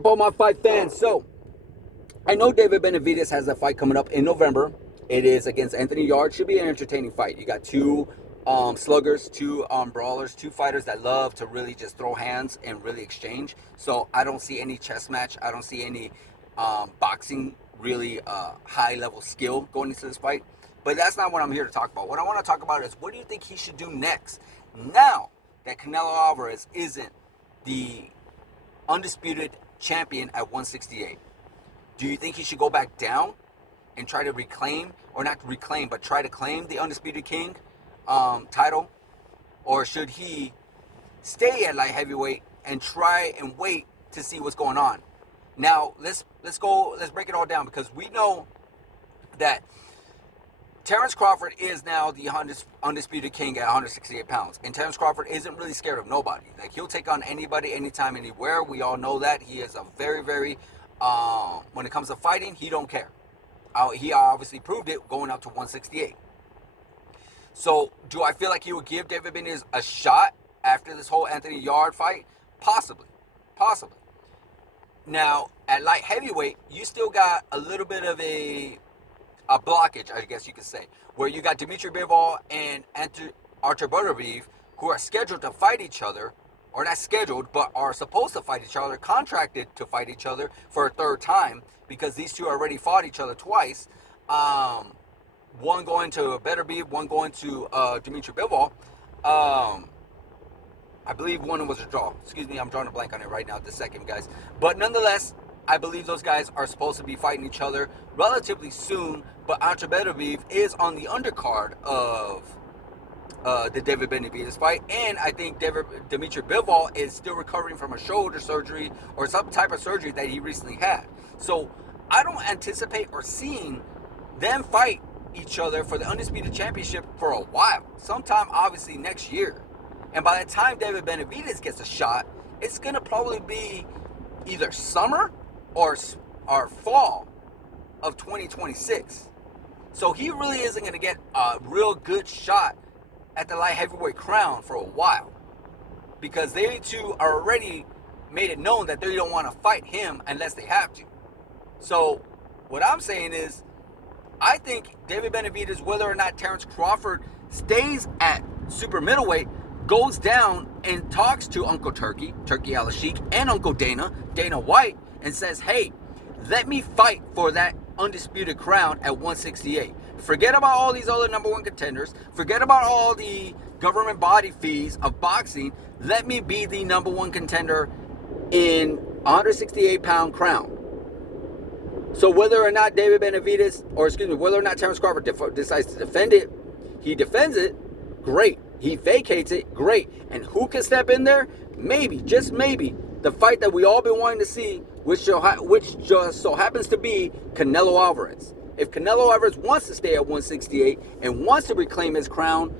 up, all my fight fans? So, I know David Benavidez has a fight coming up in November. It is against Anthony Yarde. Should be an entertaining fight. You got two sluggers, two brawlers, two fighters that love to really just throw hands and really exchange. So I don't see any chess match. I don't see any boxing really high level skill going into this fight. But that's not what I'm here to talk about. What I want to talk about is, what do you think he should do next? Now that Canelo Alvarez isn't the undisputed champion at 168, do you think he should go back down and try to reclaim, or not reclaim, but try to claim the undisputed king title? Or should he stay at light heavyweight and try and wait to see what's going on? Now, let's break it all down, because we know that Terence Crawford is now the undisputed king at 168 pounds. And Terence Crawford isn't really scared of nobody. Like, he'll take on anybody, anytime, anywhere. We all know that. He is a very, very, when it comes to fighting, he don't care. He obviously proved it going up to 168. So, do I feel like he would give David Benavidez a shot after this whole Anthony Yarde fight? Possibly. Possibly. Now, at light heavyweight, you still got a little bit of a blockage, I guess you could say, where you got Dimitri Bivol and Artur Beterbiev, who are scheduled to fight each other, or not scheduled, but are supposed to fight each other, contracted to fight each other for a third time, because these two already fought each other twice. One going to Beterbiev, one going to Dimitri Bivol. I believe one was a draw. Excuse me, I'm drawing a blank on it right now at this second, guys. But nonetheless, I believe those guys are supposed to be fighting each other relatively soon. But Artur Beterbiev is on the undercard of the David Benavidez fight. And I think Dimitri Bivol is still recovering from a shoulder surgery or some type of surgery that he recently had. So I don't anticipate or seeing them fight each other for the Undisputed Championship for a while. Sometime, obviously, next year. And by the time David Benavidez gets a shot, it's going to probably be either summer or fall of 2026. So he really isn't going to get a real good shot at the light heavyweight crown for a while, because they two are already made it known that they don't want to fight him unless they have to. So what I'm saying is, I think David Benavidez, whether or not Terence Crawford stays at super middleweight, goes down and talks to Uncle Turkey Al-Sheikh, and Uncle Dana White, and says, hey, let me fight for that undisputed crown at 168. Forget about all these other number one contenders. Forget about all the government body fees of boxing. Let me be the number one contender in 168-pound crown. So whether or not whether or not Terence Crawford decides to defend it, he defends it, great. He vacates it, great. And who can step in there? Maybe, just maybe, the fight that we all been wanting to see, which just so happens to be Canelo Alvarez. If Canelo Alvarez wants to stay at 168 and wants to reclaim his crown,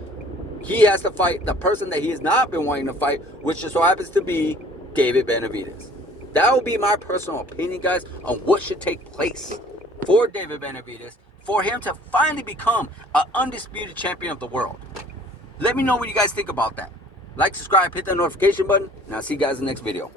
he has to fight the person that he has not been wanting to fight, which just so happens to be David Benavidez. That would be my personal opinion, guys, on what should take place for David Benavidez, for him to finally become an undisputed champion of the world. Let me know what you guys think about that. Like, subscribe, hit that notification button, and I'll see you guys in the next video.